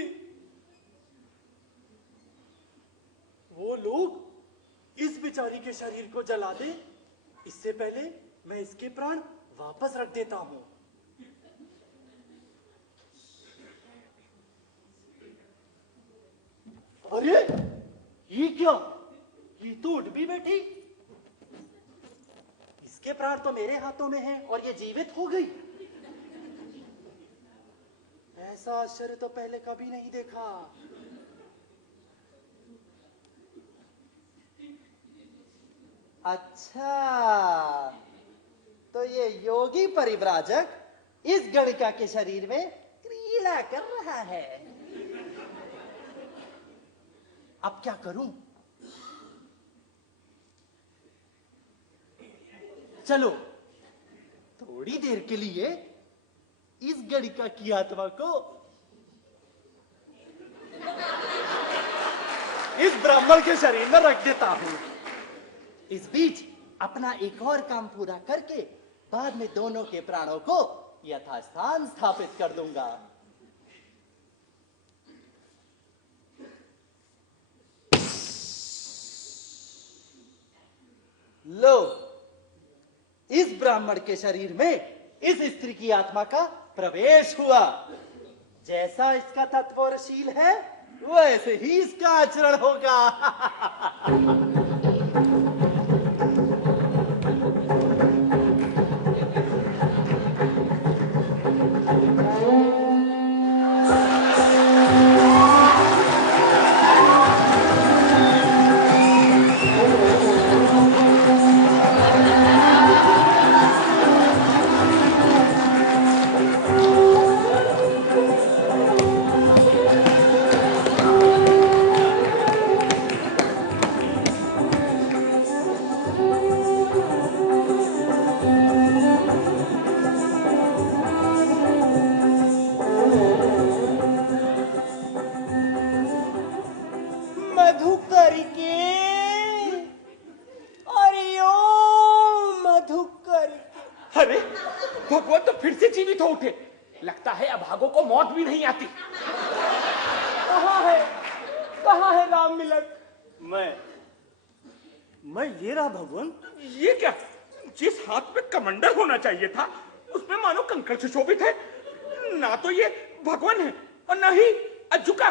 वो लोग इस बेचारी के शरीर को जला दे, इससे पहले मैं इसके प्राण वापस रख देता हूं। अरे ये क्या? ये तो उठ भी बैठी। इसके प्राण तो मेरे हाथों में हैं और ये जीवित हो गई। ऐसा आश्चर्य तो पहले कभी नहीं देखा। अच्छा, तो ये योगी परिव्राजक इस गणिका के शरीर में क्रीड़ा कर रहा है। अब क्या करूं? चलो थोड़ी देर के लिए इस गणिका की आत्मा को इस ब्राह्मण के शरीर में रख देता हूं। इस बीच अपना एक और काम पूरा करके बाद में दोनों के प्राणों को यथास्थान स्थापित कर दूंगा। लो, इस ब्राह्मण के शरीर में इस स्त्री की आत्मा का प्रवेश हुआ। जैसा इसका तत्व और शील है वैसे ही इसका आचरण होगा। मधु करके, अरे ओ मधु करके। अरे भगवान तो फिर से जीवित हो उठे। लगता है अभागों को मौत भी नहीं आती। कहाँ है राम मिलक? मैं ये रहा भगवान। ये क्या? जिस हाथ में कमंडल होना चाहिए था उसमें मानो कंकड़ सुशोभित है। ना तो ये भगवान है और ना ही अजुका।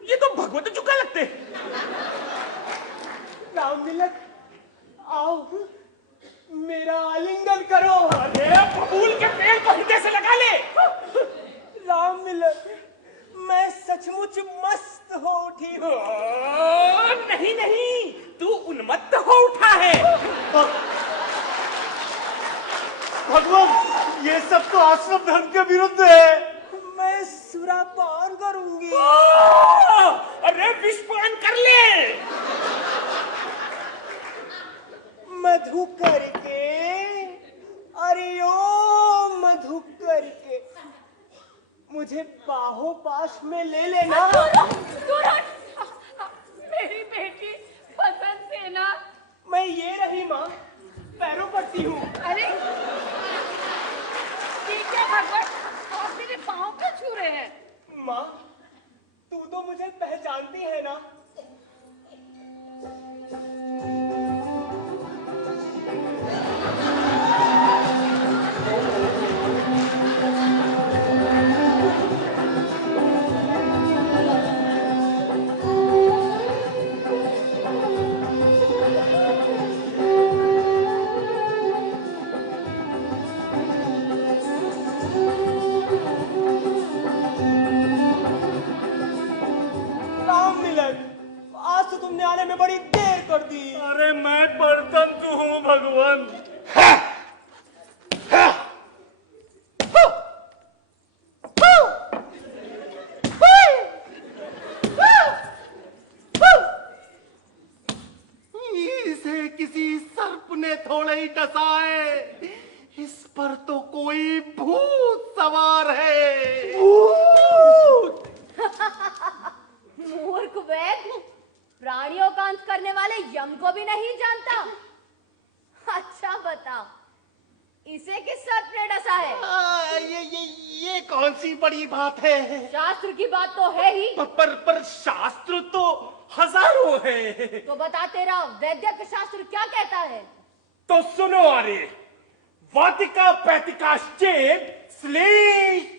ये तो भगवत अजुका लगते हैं। राम मिलक, आओ मेरा आलिंगन करो। अरे बबूल के पेड़ को हृदय से लगा ले। राम मिलक, मैं सचमुच मस्त हो उठी हूँ। नहीं नहीं, तू उन्मत्त हो उठा है। भगवान, ये सब तो आश्रम धर्म के विरुद्ध है। मैं सुरापान करूंगी। अरे विषपान कर ले। मधु करके, अरे ओ मधु करके, मुझे बाहों पाश में ले लेना। मेरी बेटी पसंद से ना। मैं ये रही माँ, पैरों पड़ती हूँ। अरे ठीक है भगवान, आप मेरे पाँव पे छू रहे हैं। माँ, तू तो मुझे पहचानती है ना? आज तो तुमने आने में बड़ी देर कर दी। अरे मैं बर्तन तो हूँ भगवान। इसे किसी सर्प ने थोड़ा ही डसा है। इस पर तो कोई भूत सवार है। भूत! मूर्ख वैद्य, प्राणियों का अंत करने वाले यम को भी नहीं जानता। अच्छा बताओ, इसे किस सर्प ने डसा है? ये कौन सी बड़ी बात है? शास्त्र की बात तो है ही। पर शास्त्र तो हजारों है। तो बता, तेरा वैद्यक शास्त्र क्या कहता है? तो सुनो आर्य, वाटिका पैतिकाश्चेत श्लेष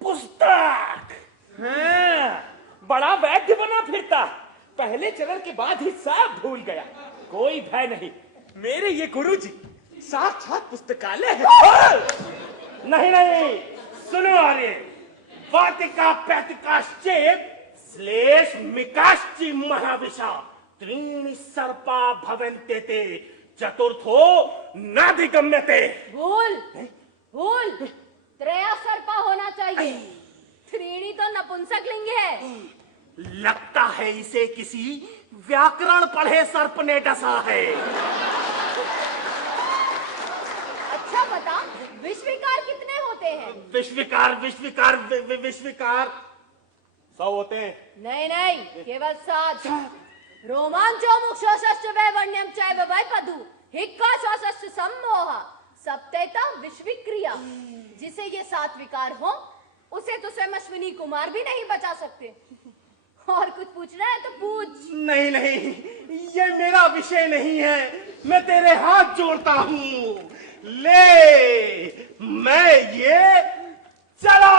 पुस्तक। हाँ, बड़ा वैद्य बना फिरता। पहले चरण के बाद ही सब भूल गया। कोई भय नहीं, मेरे ये गुरुजी साक्षात पुस्तकालय है। नहीं नहीं, सुनो आर्य, वाटिका पैतिकाश्चेत श्लेष मिकाश्चि महाविशा त्रीणि सर्पा भवन्ते ते चतुर्थो नाधिगम्यते। भूल त्रया सर्पा होना चाहिए। त्रीणी तो नपुंसक लिंग है। लगता है इसे किसी व्याकरण पढ़े सर्प ने डसा है। अच्छा बता, विश्वविकार कितने होते हैं? विश्विकार 100 होते हैं। नहीं, केवल 7। रोमांचो मुक्षोश्च वैवर्ण्यम चैव वैपदु हिक्काश्च सम्मोह सप्तेता विश्विक्रिया। जिसे ये 7 विकार हो, उसे तो स्वयं अश्विनी कुमार भी नहीं बचा सकते। और कुछ पूछना है तो पूछ। नहीं नहीं, ये मेरा विषय नहीं है। मैं तेरे हाथ जोड़ता हूं, ले मैं ये चला।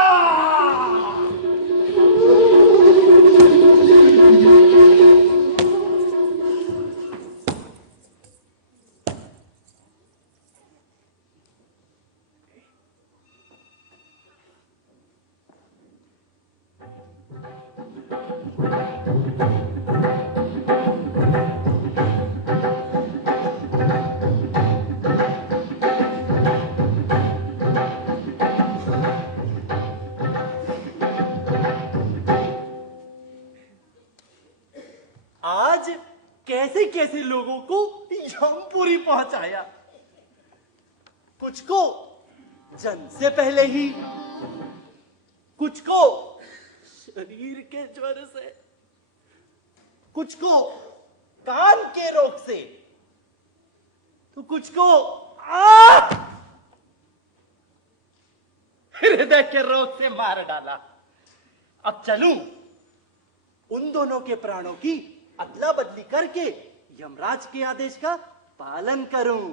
आज कैसे कैसे लोगों को यमपुरी पहुंचाया। कुछ को जन्म से पहले ही, कुछ को शरीर के ज्वर से, कुछ को कान के रोग से, तो कुछ को हृदय के रोग से मार डाला। अब चलूं उन दोनों के प्राणों की अदला बदली करके यमराज के आदेश का पालन करूं।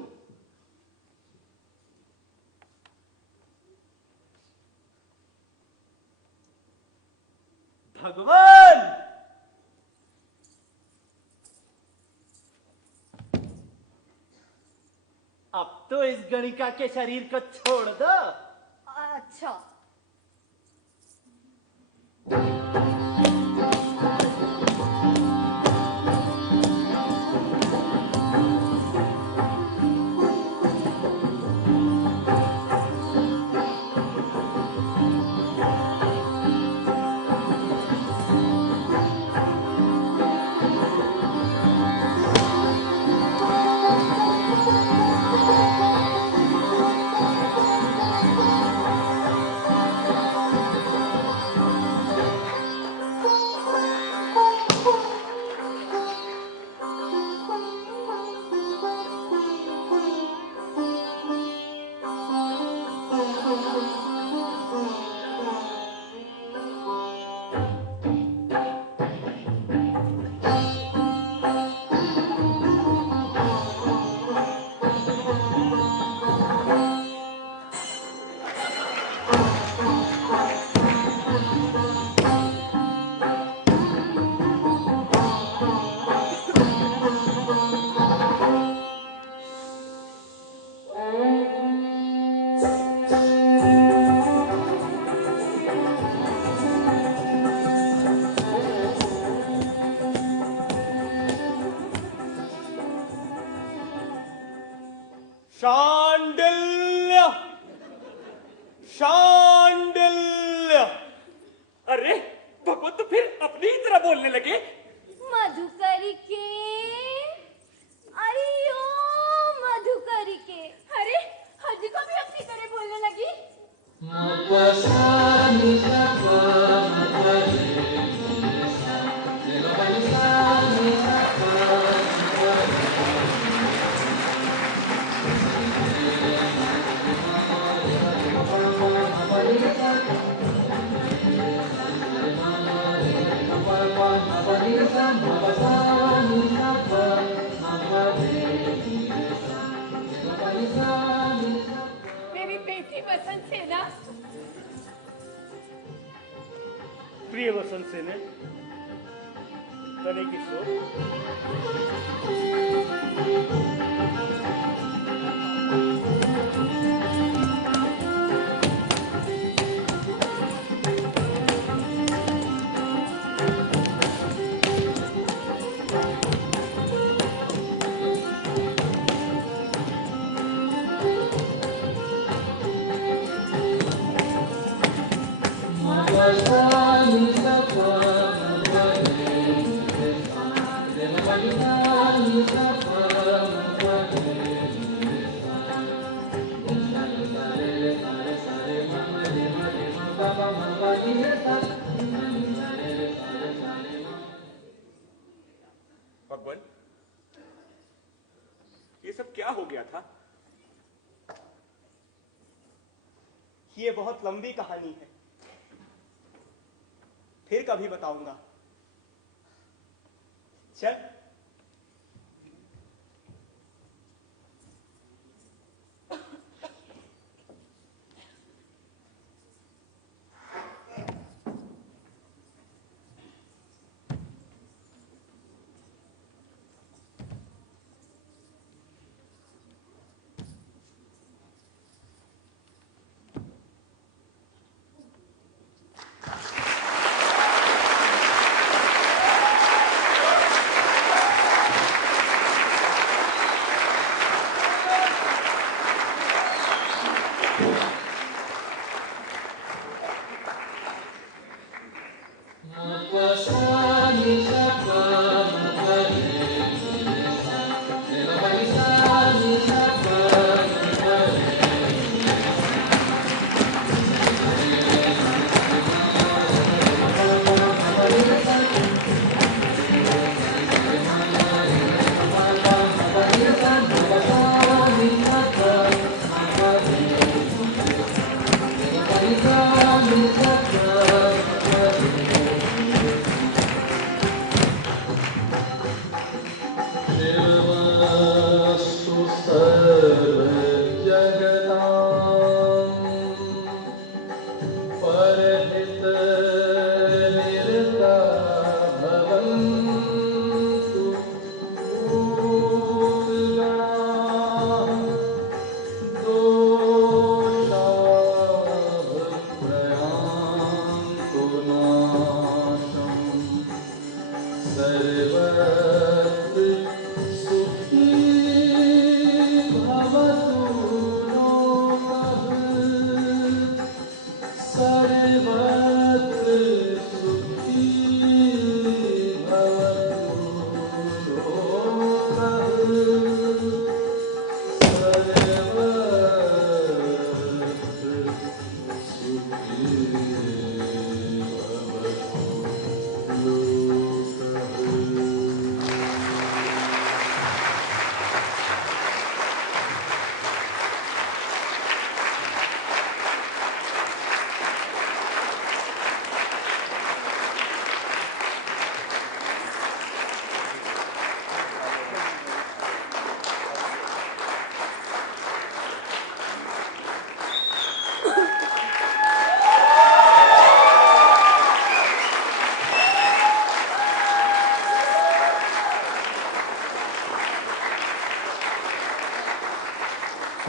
भगवान, अब तो इस गणिका के शरीर को छोड़ दो। अच्छा, शांडिल्य, शांडिल्य। अरे भगवत तो फिर अपनी ही तरह बोलने लगे। मधुकरी के, अयो मधुकरी के। अरे हज को भी अपनी तरह बोलने लगी। मेरी बेटी वसंत सेना, प्रिय वसंत सेने, तने किशोर, भगवान, ये सब क्या हो गया था? ये बहुत लंबी कहानी है, फिर कभी बताऊंगा। चल।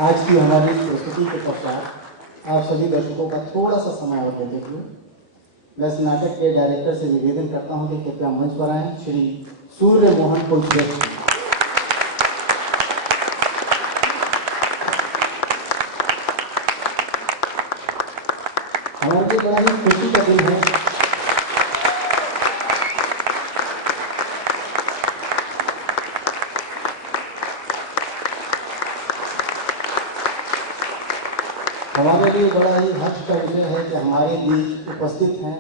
आज की हमारी प्रस्तुति के पश्चात आप सभी दर्शकों का थोड़ा सा समय और देते हुए मैं इस नाटक के डायरेक्टर से निवेदन करता हूं कि कृपया मंच पर आए श्री सूर्य मोहन कुलश्रेष्ठ। हमारे लिए बड़ा ही खुशी का दिन है हमारे लिए बड़ा ही हर्ष का विषय है कि हमारे बीच उपस्थित हैं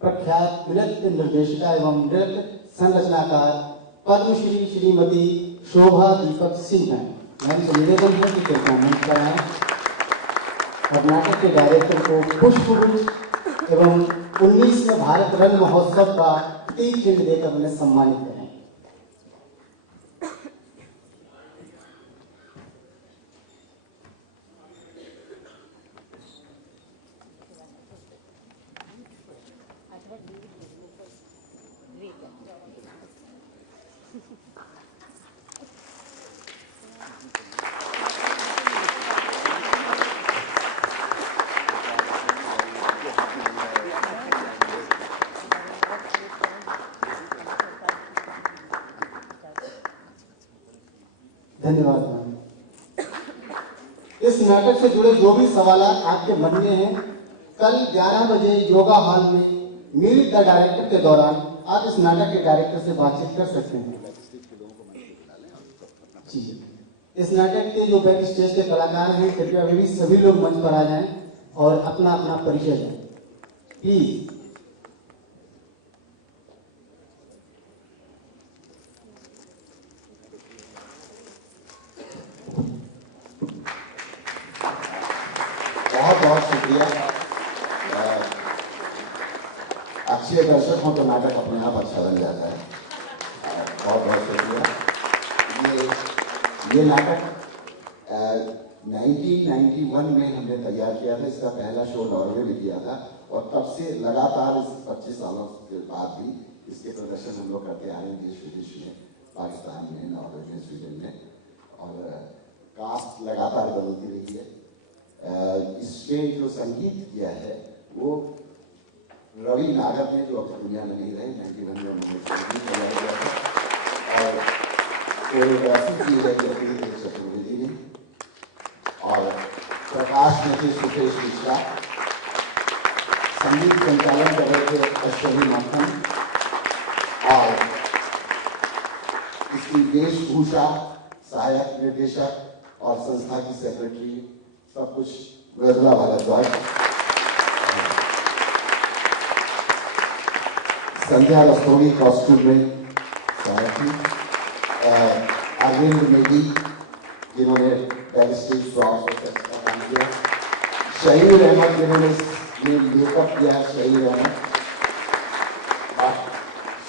प्रख्यात नृत्य निर्देशिका एवं नृत्य संरचनाकार पद्मश्री श्रीमती शोभा दीपक सिंह हैं। मैं निवेदन है कि कृपया मंच पर आएं और नाटक के डायरेक्टर को पुष्पगुच्छ एवं 19वें भारत रंग महोत्सव का प्रतीक चिन्ह देकर उन्हें सम्मानित करें। धन्यवाद मैम। इस नाटक से जुड़े जो भी सवाल आपके मन में हैं, कल 11 बजे योगा हॉल में मीट द डायरेक्टर के दौरान आप इस नाटक के डायरेक्टर से बातचीत कर सकते हैं। जी, इस नाटक के जो बैक स्टेज के कलाकार हैं, कृपया वे भी सभी लोग मंच पर आ जाएं और अपना अपना परिचय दें प्लीज। बहुत बहुत शुक्रिया। अच्छे दर्शक हो तो नाटक अपने आप अच्छा बन जाता है। बहुत बहुत शुक्रिया। ये नाटक 1991 में हमने तैयार किया था। इसका पहला शो नॉर्वे में किया था और तब से लगातार इस 25 सालों के बाद भी इसके प्रदर्शन हम लोग करते आ रहे हैं देश विदेश में, पाकिस्तान में, नॉर्वे में, स्वीडन में, और कास्ट लगातार बदलती रही है। इसमें जो संगीत किया है वो रवि नागर ने, जो अब दुनिया में नहीं रहे, 91 में उन्होंने संगीत तैयार किया था, और कोरियोग्राफी की है चतुर्वेदी ने, और प्रकाश में थे सुकेश मिश्रा, संगीत संचालन कर रहे थे अश्वनी माखन, और इसकी वेशभूषा, सहायक निर्देशक और संस्था की सेक्रेटरी, सब कुछ मृदुला भारद्वाज। संध्या रस्तोगी कॉस्ट्यूम में सहायक थी, अरविंद मेगी जिन्होंने बैकस्टेज प्रॉप्स और सेट्स का काम किया, शहीद अहमद जिन्होंने मेकअप किया, शहीद अहमद,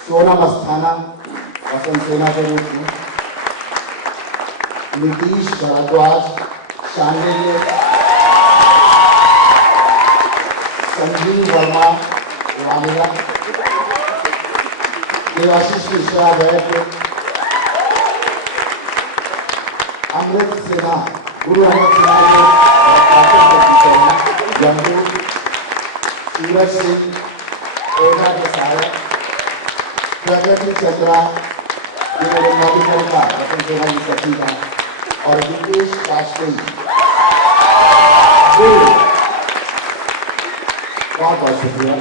सोना मस्थाना वसंत सेना के रूप में, नीतीश भारद्वाज, शांडिल्य, संजीव वर्मा रामिला, देवाशीष मिश्रा वैद्य, अमृत सिन्हा, गुरु अहमद सिन्हा जम्मू, सूरज सिंह ओझा के सहायक, प्रगति चंद्रा जिन्होंने मधुकर का वसंत सेना की सखी का, और विकेश वाजपेयी। बहुत बहुत शुक्रिया।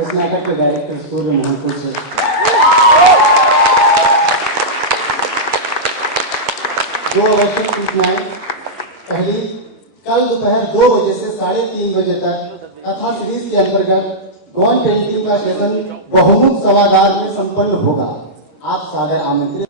इस नाटक के डायरेक्टर सूर्य मोहन से दो आवश्यक सूचनाएं। पहली, कल दोपहर 2 बजे से 3:30 बजे तक कथा सीरीज के अंतर्गत गौन पेंटिंग का सेशन बहुमुख सभागार में संपन्न होगा। आप सादर आमंत्रित।